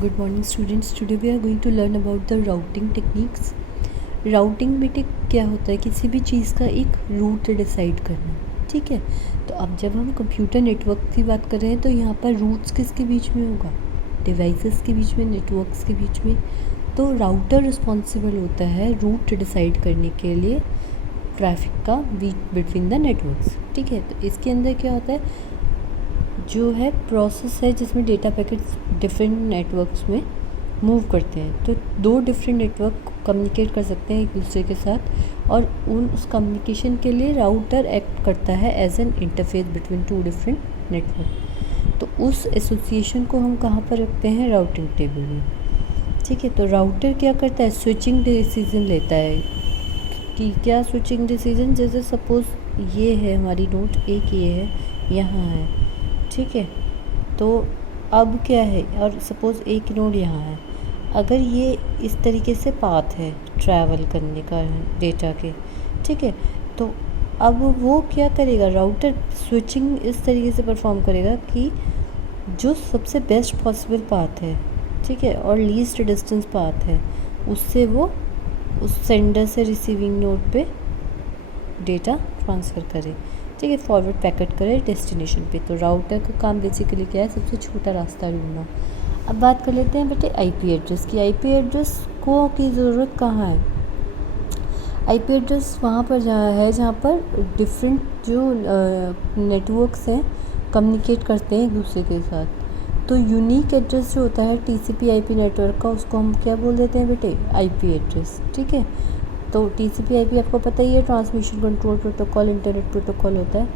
Good morning students. Today we are going to learn about the routing techniques. Routing बेटे क्या होता है, किसी भी चीज़ का एक रूट डिसाइड करना, ठीक है। तो अब जब हम कंप्यूटर नेटवर्क की बात कर रहे हैं तो यहाँ पर रूट्स किसके बीच में होगा, डिवाइसेस के बीच में, नेटवर्क्स के बीच में। तो राउटर रिस्पॉन्सिबल होता है रूट डिसाइड करने के लिए ट्रैफिक का बिटवीन द नेटवर्क्स, ठीक है। तो इसके अंदर क्या होता है, जो है प्रोसेस है जिसमें डेटा पैकेट्स डिफरेंट नेटवर्क्स में मूव करते हैं। तो दो डिफरेंट नेटवर्क कम्युनिकेट कर सकते हैं एक दूसरे के साथ, और उस कम्युनिकेशन के लिए राउटर एक्ट करता है as an interface between two different network. तो उस एसोसिएशन को हम कहाँ पर रखते हैं, राउटिंग टेबल में, ठीक है। तो राउटर क्या करता है, स्विचिंग डिसीजन लेता है कि क्या स्विचिंग डिसीजन, जैसे सपोज़ ये है हमारी नोट, एक ये है, यहाँ है, ठीक है। तो अब क्या है, और सपोज़ एक नोड यहाँ है, अगर ये इस तरीके से पाथ है ट्रैवल करने का डेटा के, ठीक है। तो अब वो क्या करेगा, राउटर स्विचिंग इस तरीके से परफॉर्म करेगा कि जो सबसे बेस्ट पॉसिबल पाथ है, ठीक है, और लीस्ट डिस्टेंस पाथ है, उससे वो उस सेंडर से रिसीविंग नोड पे डेटा ट्रांसफ़र करे, ठीक है, फॉरवर्ड पैकेट करे डेस्टिनेशन पे। तो राउटर का काम बेसिकली क्या है, सबसे छोटा रास्ता ढूंढना। अब बात कर लेते हैं बेटे आईपी एड्रेस की। आईपी एड्रेस को की ज़रूरत कहाँ है, आईपी एड्रेस वहाँ पर जहाँ पर डिफरेंट जो नेटवर्क्स हैं कम्युनिकेट करते हैं एक दूसरे के साथ। तो यूनिक एड्रेस जो होता है टीसीपी आईपी नेटवर्क का, उसको हम क्या बोल देते हैं बेटे, आईपी एड्रेस, ठीक है। तो टीसीपी आईपी आपको पता ही है, transmission control protocol, internet protocol होता है।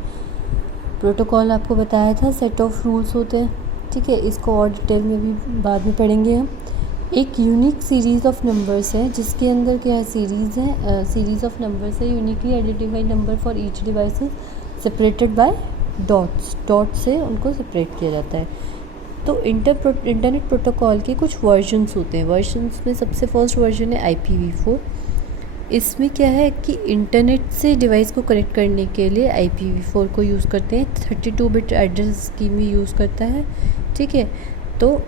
प्रोटोकॉल आपको बताया था, सेट ऑफ रूल्स होते हैं, ठीक है। इसको और डिटेल में भी बाद में पढ़ेंगे हम। एक यूनिक सीरीज़ ऑफ नंबर्स है जिसके अंदर क्या है, सीरीज़ ऑफ नंबर्स है, uniquely identified number for each devices separated by dot से उनको सेपरेट किया जाता है। तो इंटरनेट प्रोटोकॉल के कुछ वर्जन्स होते हैं। वर्जन्स में सबसे फर्स्ट वर्जन है IPv4। इसमें क्या है कि इंटरनेट से डिवाइस को कनेक्ट करने के लिए IPv4 को यूज़ करते हैं, 32 बिट एड्रेस स्कीम भी यूज़ करता है, ठीक है। तो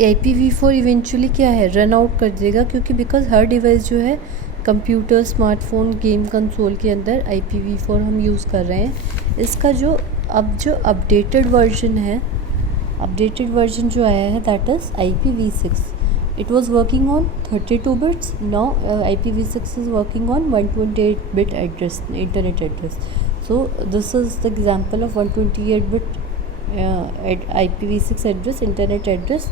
IPv4 इवेंचुअली क्या है, रन आउट कर देगा, क्योंकि बिकॉज हर डिवाइस जो है कंप्यूटर, स्मार्टफोन, गेम कंसोल के अंदर IPv4 हम यूज़ कर रहे हैं। इसका जो अपडेटेड वर्जन है, अपडेटेड वर्जन जो आया है that is IPv6। It was working on 32 bits. Now IPv6 is working on 128 bit address, internet address. So this is the example of 128 bit IPv6 address, internet address.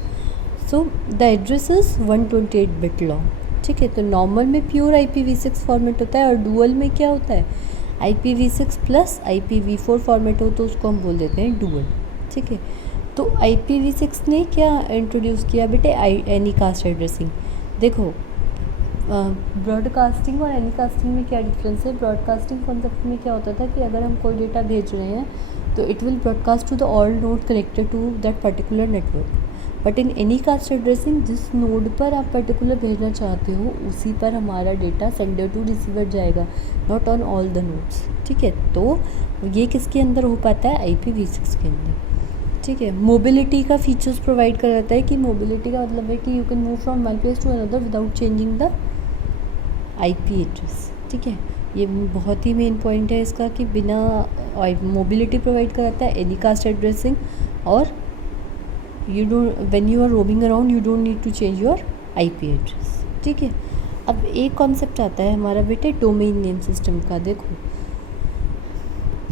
So the address is 128 bit long, ठीक है। तो normal में pure IPv6 format होता है, और dual में क्या होता है, IPv6 प्लस IPv4 फॉर्मेट हो तो उसको हम बोल देते हैं डुअल, ठीक है। तो IPv6 ने क्या इंट्रोड्यूस किया बेटे, एनीकास्ट एड्रेसिंग। देखो ब्रॉडकास्टिंग और एनीकास्टिंग में क्या डिफरेंस है। ब्रॉडकास्टिंग कॉन्सेप्ट में क्या होता था कि अगर हम कोई डेटा भेज रहे हैं तो it will broadcast to the all node connected to that particular network. But in anycast addressing जिस नोड पर आप पर्टिकुलर भेजना चाहते हो उसी पर हमारा डेटा सेंडर टू रिसीवर जाएगा, not on all the nodes, ठीक है। तो ये किसके अंदर हो पाता है, IPv6 के अंदर, ठीक है। मोबिलिटी का फीचर्स प्रोवाइड कर रहता है, कि मोबिलिटी का मतलब है कि you can move from one place to another without changing the IP address, ठीक है। ये बहुत ही मेन पॉइंट है इसका कि बिना मोबिलिटी प्रोवाइड कराता है एनीकास्ट एड्रेसिंग, और you don't, when you are roaming around you don't need to change your IP address, ठीक है। अब एक कॉन्सेप्ट आता है हमारा बेटे डोमेन नेम सिस्टम का। देखो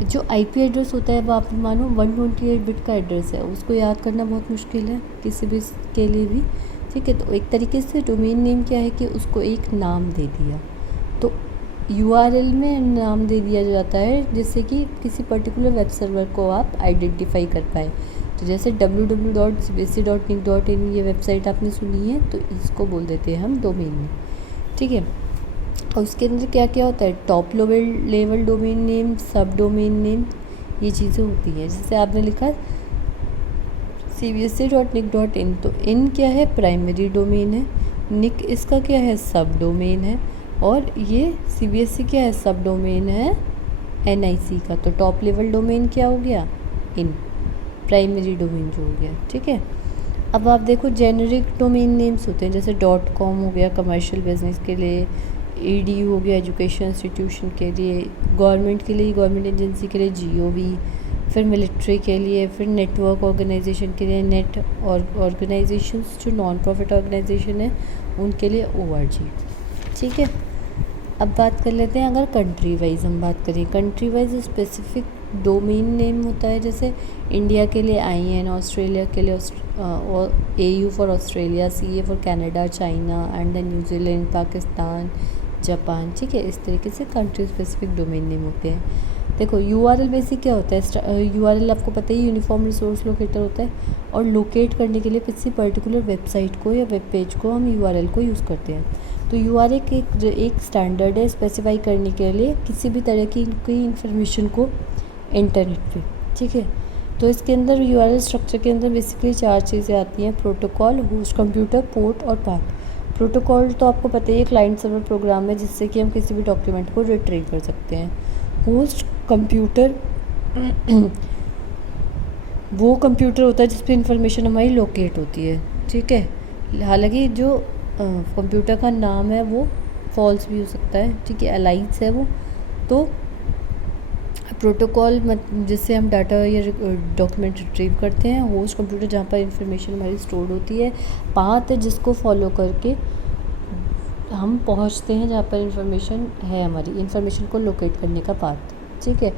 जो IP एड्रेस होता है वो आप मानो 128 बिट का एड्रेस है, उसको याद करना बहुत मुश्किल है किसी भी के लिए भी, ठीक है। तो एक तरीके से डोमेन नेम क्या है कि उसको एक नाम दे दिया, तो URL में नाम दे दिया जाता है जिससे कि किसी पर्टिकुलर वेब सर्वर को आप आइडेंटिफाई कर पाएँ। तो जैसे www.cbsc.nic.in ये वेबसाइट आपने सुनी है, तो इसको बोल देते हैं हम डोमेन नेम, ठीक है। और उसके अंदर क्या क्या होता है, टॉप लेवल डोमेन नेम, सब डोमेन नेम, ये चीज़ें होती हैं। जैसे आपने लिखा cbsc.nic.in, तो इन क्या है, प्राइमरी डोमेन है, निक इसका क्या है, सब डोमेन है, और ये CBSC क्या है, सब डोमेन है NIC का। तो टॉप लेवल डोमेन क्या हो गया, इन प्राइमरी डोमेन जो हो गया, ठीक है। अब आप देखो जेनरिक डोमेन नेम्स होते हैं, जैसे .com हो गया कमर्शियल बिजनेस के लिए, edu हो गया एजुकेशन इंस्टीट्यूशन के लिए, गवर्नमेंट के लिए गवर्नमेंट एजेंसी के लिए gov, फिर मिलिट्री के लिए, फिर नेटवर्क ऑर्गेनाइजेशन के लिए नेट, और ऑर्गेनाइजेशंस जो नॉन प्रॉफिट ऑर्गेनाइजेशन है उनके लिए org। ठीक है, अब बात कर लेते हैं अगर कंट्री वाइज हम बात करें, country wise specific domain name होता है, जैसे इंडिया के लिए IN, ऑस्ट्रेलिया के लिए AU for Australia, CA for Canada, China and then New Zealand, Pakistan, Japan. ठीक है, इस तरीके से कंट्री स्पेसिफिक डोमेन नेम होते हैं। देखो URL बेसिक क्या होता है, URL आपको पता ही यूनिफॉर्म रिसोर्स लोकेटर होता है, और लोकेट करने के लिए किसी पर्टिकुलर वेबसाइट को या वेब पेज को हम URL को यूज़ करते हैं। तो URL एक स्टैंडर्ड है स्पेसिफाई करने के लिए किसी भी तरह की कोई इन्फॉर्मेशन को इंटरनेट पे। ठीक है, तो इसके अंदर URL स्ट्रक्चर के अंदर बेसिकली 4 चीज़ें आती हैं, प्रोटोकॉल, होस्ट कंप्यूटर, पोर्ट और पाथ। प्रोटोकॉल तो आपको पता ही है, क्लाइंट सर्वर प्रोग्राम है जिससे कि हम किसी भी डॉक्यूमेंट को रिट्रीव कर सकते हैं। होस्ट कंप्यूटर वो कंप्यूटर होता है जिस पे इंफॉर्मेशन हमारी लोकेट होती है। ठीक है, हालांकि जो कंप्यूटर का नाम है वो फॉल्स भी हो सकता है। ठीक है, अलाइंस है वो। तो प्रोटोकॉल जिससे हम डाटा या डॉक्यूमेंट रिट्रीव करते हैं, होस्ट कंप्यूटर जहाँ पर इंफॉर्मेशन हमारी स्टोर होती है, पाथ है जिसको फॉलो करके हम पहुँचते हैं जहाँ पर इंफॉर्मेशन है, हमारी इंफॉर्मेशन को लोकेट करने का पाथ। ठीक है,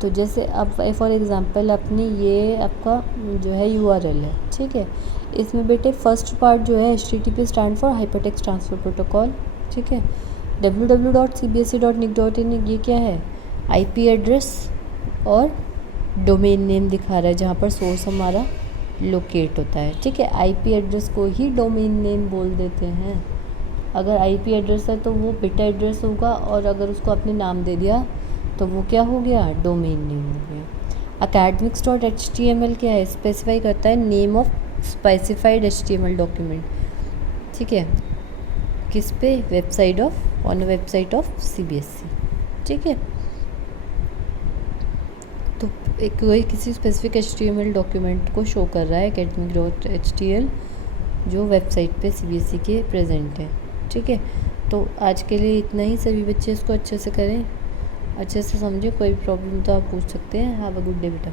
तो जैसे अब फॉर एग्ज़ाम्पल अपनी ये आपका जो है URL है। ठीक है, इसमें बेटे फर्स्ट पार्ट जो है HTTP stand for hypertext transfer protocol. ठीक है, www.cbse.nic.in ये क्या है, IP एड्रेस और डोमेन नेम दिखा रहा है जहाँ पर सोर्स हमारा लोकेट होता है। ठीक है, IP एड्रेस को ही डोमेन नेम बोल देते हैं। अगर IP एड्रेस है तो वो बिट एड्रेस होगा, और अगर उसको आपने नाम दे दिया तो वो क्या हो गया, डोमेन नेम हो गया। academics.html क्या है, स्पेसिफाई करता है name of specified HTML document. ठीक है, किस पे, website of on website of CBSE। ठीक है, तो एक कोई किसी स्पेसिफिक HTML डॉक्यूमेंट को शो कर रहा है academic.html जो वेबसाइट पे CBSE के प्रेजेंट है। ठीक है, तो आज के लिए इतना ही। सभी बच्चे इसको अच्छे से करें, अच्छे से समझे। कोई प्रॉब्लम तो आप पूछ सकते हैं। हैव अ गुड डे बेटा।